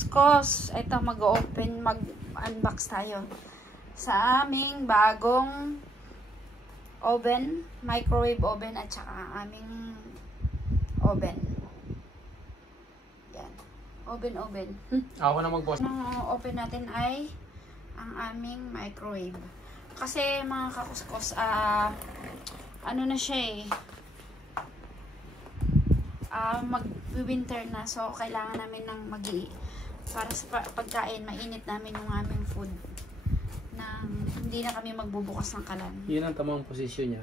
kakuskos, ito mag-unbox tayo sa aming bagong oven, microwave oven at saka aming oven. Yan. Oven. Ako na mag-boss. Ang oven natin ay ang aming microwave. Kasi mga kakuskos, ano na siya eh, mag-winter na. So, kailangan namin ng para sa pagkain, mainit namin yung aming food. Hindi na kami magbubukas ng kalan. Yun ang tamang posisyon niya.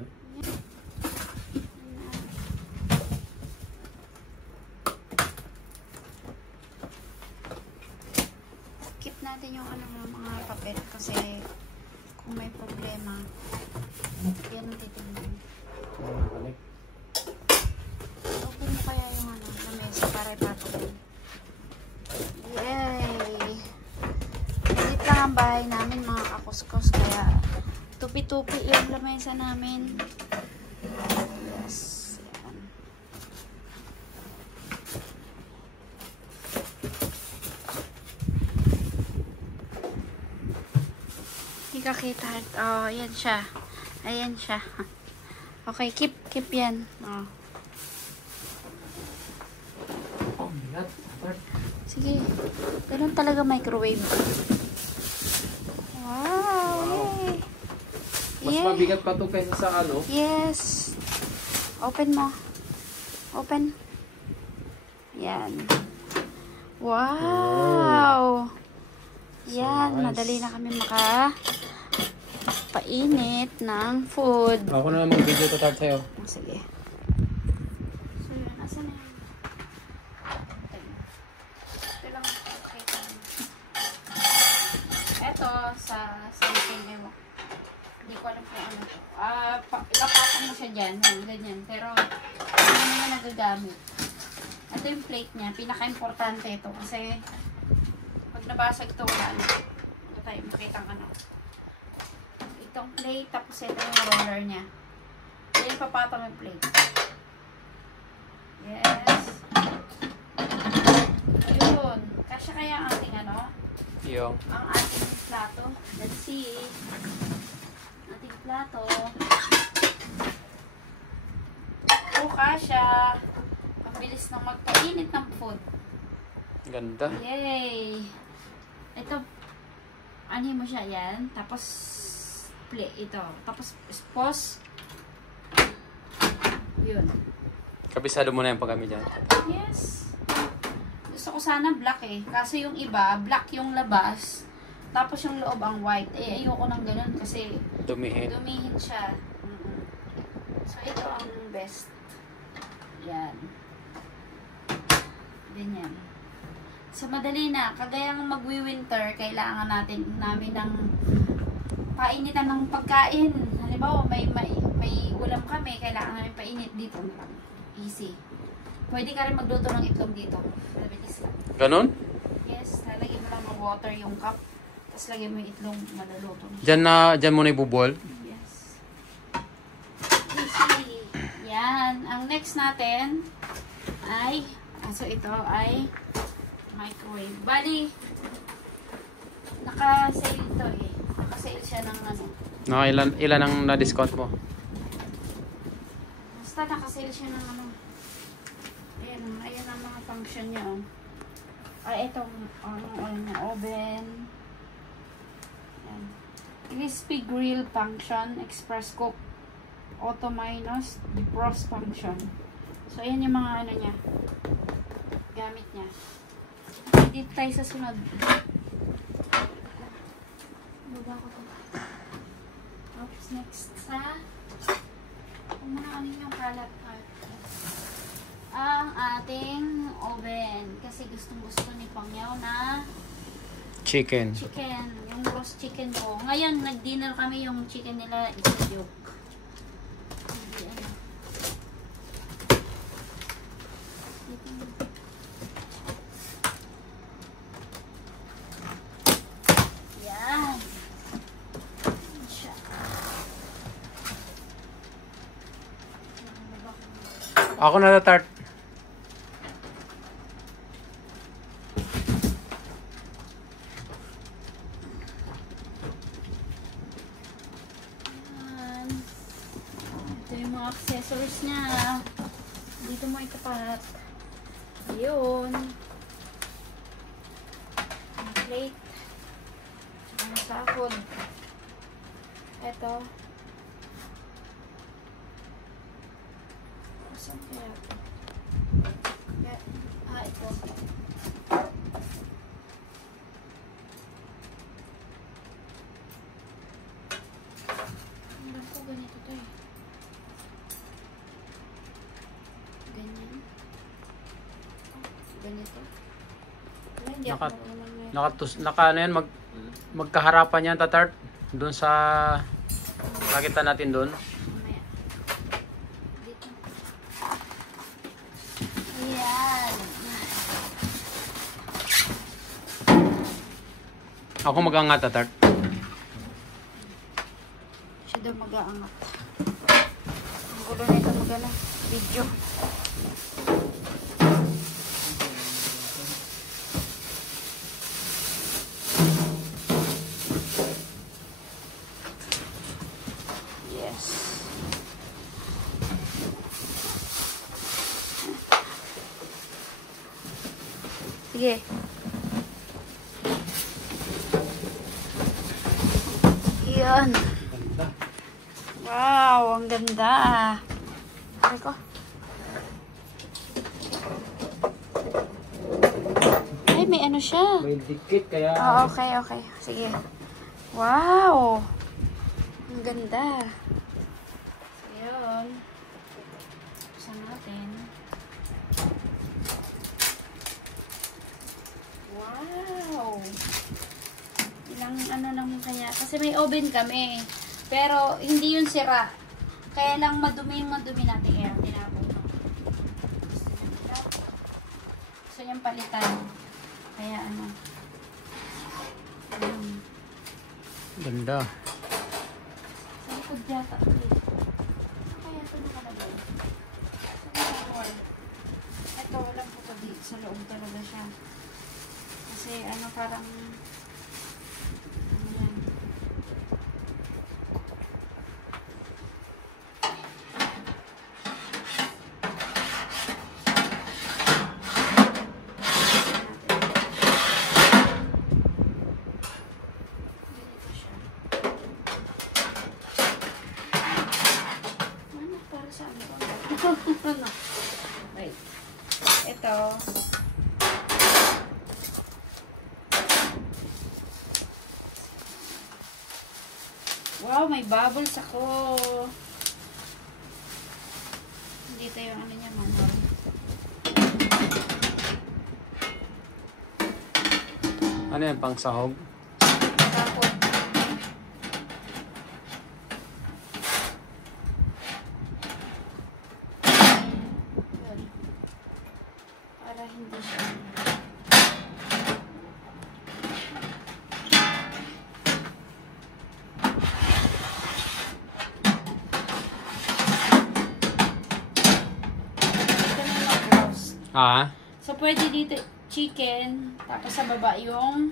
Keep natin yung mga papel kasi kung may problema, yan ang titignan. Open mo kaya yung lamesa para ipatulin. Yay! Edit lang ang bahay namin mga kakuskos, kaya tupi-tupi yung lamesa namin. Yes. Yan. Hindi ka kita. Oh, yan siya. Ayan siya. Okay, keep yan. Oh. Oh, bigat. Sige. Ganun talaga microwave. Wow. Yay. Mas mabigat pa to kaysa sa ano? Yes. Open mo. Open. Yan. Wow. Yan. Nice. Madali na kami painit ng food. Ako na mag-video to start sa'yo. Sige. So yun. Asan na yun? Ito lang. Okay. Ito sa cellphone mo. Hindi ko alam kung ano to. Ilapatan mo siya dyan. Ganyan. Pero hindi naman nagagamit. Ito yung plate niya. Pinaka-importante ito. Kasi pag nabasag ito, wala na. Ito tayo. Makita ka na. Itong plate. Tapos ito yung roller niya. Yan papatong yung plate. Yes. Ayun. Kasya kaya ang ating ano? Yung. Ang ating plato. Let's see. Ating plato. Kasya. Ang bilis ng magpainit ng food. Ganda. Yay! Ito, ano mo siya yan. Tapos, play ito. Tapos, pause. Yun. Kabisado mo na yung paggamit dyan. Yes. Gusto ko sana black eh. Kasi yung iba, black yung labas. Tapos yung loob ang white. Eh, ayoko nang ganun kasi Dumihin. dumihin siya. So, ito ang best. Yan. Ganyan. So, madali na. Kagaya ng magwi-winter, kailangan namin ng painitan ng pagkain. Halimbawa, may ulam kami, kailangan namin painit dito. Easy. Pwede ka rin magluto ng itlog dito. Mabilis lang. Ganon? Yes, lalagyan mo lang ng water yung cup. Tapos lagyan mo yung itlog, maluluto. Dyan mo na ibubol? Yes. Easy. Yan. Ang next natin ay, so ito ay microwave. Bali, naka-sale ito eh. Naka-sale siya ng ano. Ilan ang na-discount mo? Basta naka-sale siya ng ano. Ayan ang mga function niya. Itong oven. Ayan. Crispy grill function, express cook, auto minus, defrost function. So, ayan yung mga ano niya. Gamit niya. Dito tayo sa sunod. Baba ko to. Oops, next sa kung muna kanin yung kalat ang ating oven. Kasi gustong-gusto ni Pangyaw na Chicken. yung roast chicken ko. Ngayon, nag-dinner kami, yung chicken nila is yolk. Yan. Ako na tart. mga accessories niya. Dito mo itapat. Yun. Ang plate. Tsaka ang sahod. Ito. Saan kaya ito? Ito. Alam ko ganito to eh. Ganyan. Ganito. Wala, hindi ako marunong Naka ano yan, magkaharapan yan, tatart. Doon sa nakita natin doon. mamaya. Dito. Ayan. Ako mag-angat, tatart. Siya daw mag-aangat. Ang gulo na ito mag-ano. Video. Yes. Sige. Yan. Wow, ang ganda. Ay ko. Ay, may ano siya. May dikit kaya... Ah, okay, okay. Sige. Wow. Ang ganda. So, yun. Buksan natin. Wow. Ilang ano naman kaya. Kasi may oven kami. Pero, hindi yun sira. Kaya lang madumi natin. Kaya tinapon ko. Gusto niyang palitan. Kaya ano. Ganda. Sa likod yata. Kaya ito nakalagay. Ito, walang po dito. Sa loob talaga siya. Kasi ano parang ano yan. Ganito siya. Ano para sa ano? Ano? Wait. Ito. Wow, may bubbles ako. Dito yung ano niya, manual. Ano yan, pang sahog? Tapos, yun. Para hindi siya. Ito na yung roast. Ah? So, pwede dito chicken, tapos sa baba yung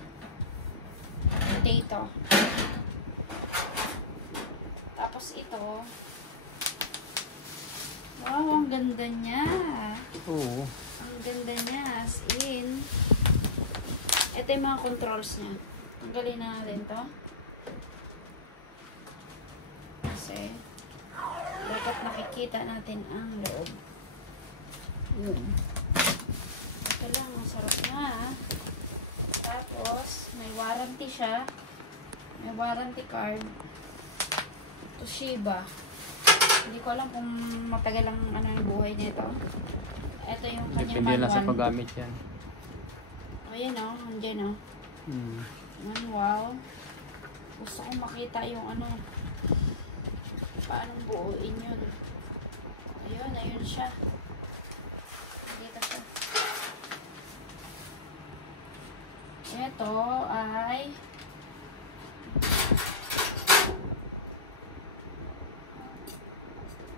potato. Tapos ito. Wow, ang ganda niya. Oo. Ang ganda niya, as in. Ito yung mga controls niya. Tanggalin na natin to. Kasi, dapat nakikita natin ang loob. Yun. Ito lang, ang sarap na. Tapos, may warranty siya. May warranty card. Toshiba. Hindi ko alam kung matagal ang ano yung buhay nito. Ito yung kanyang Depende lang sa manual. paggamit yan. Ayan o, andyan o. Hmm. Wow. Gusto kong makita yung ano. Paano buuin yun. Ayun, ayun siya. Dito siya. Ito ay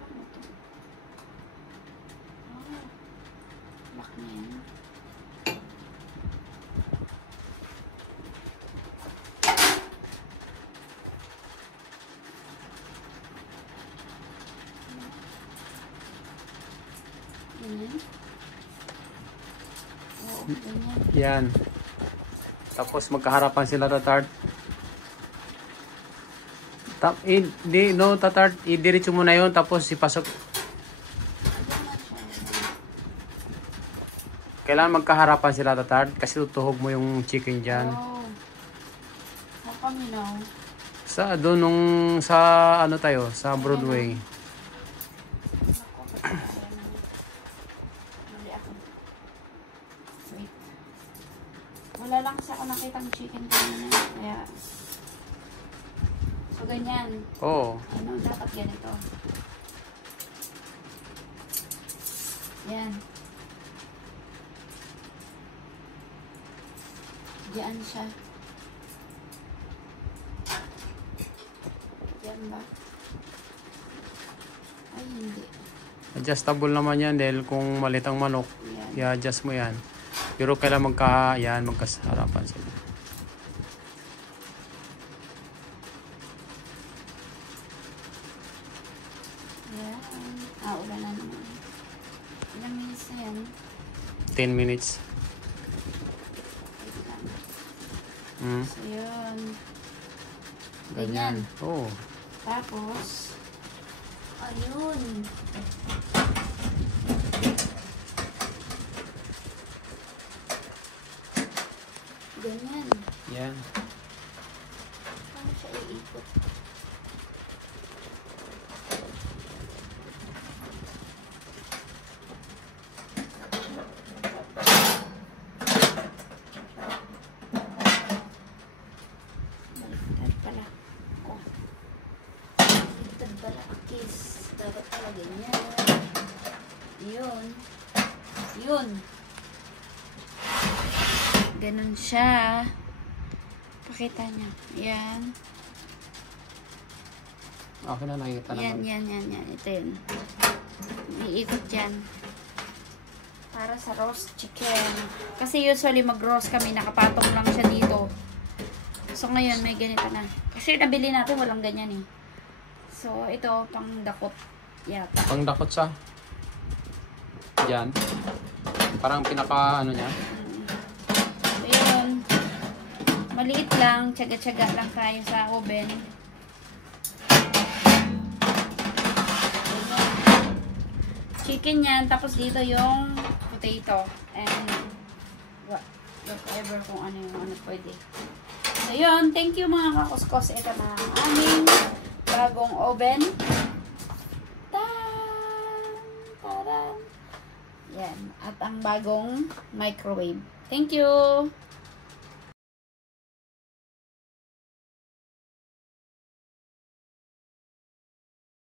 ano to? Lock na yan. Ganyan. Yan. Tapos magkaharapan sila, tatart. Hindi, no, tatart. Idiretso mo na yun, tapos ipasok. Kailangan magkaharapan sila, tatart. Kasi tutuhog mo yung chicken dyan. Oh. How come you know? Doon nung sa ano tayo, sa Broadway. Ako, mali ako. Wait. Wala lang kasi ako nakitang chicken kanina. Kaya, so ganyan. Oo. Ano, dapat ganito. Yan. Diyan siya. Diyan ba? Ay, hindi. Adjustable naman yan dahil kung malit ang manok, Yan. i-adjust mo yan. Pero kailangan magkaharapan sila. Yan. Ulan na naman. Ilang minutes na yan? 10 minutes. Wait lang. Mm. So, yun. Ganyan. Oo. Tapos, ayun. Ganyan. Yan. Paano siya iikot? Baliktad pala. Oh. Baliktad pala. Kiss. Dapat pala ganyan. Yun. Yun. Ganun siya. Pakita niya. Yan. Okay na, nakikita Yan, naman. yan. Ito yun. Iikot yan. Para sa roast chicken. Kasi usually mag-roast kami, nakapatong lang siya dito. So ngayon may ganito na. Kasi nabili natin walang ganyan eh. So ito pang dakot yata. Pangdakot sa dyan. Parang pinaka ano niya. So yun. Maliit lang, tiyaga-tiyaga lang tayo sa oven. Ganyan. Chicken yan, tapos dito yung potato and whatever kung ano yung ano pwede. So yun, thank you mga kakuskos. Ito na ang aming bagong oven. Tadan! Yan. At ang bagong microwave. Thank you!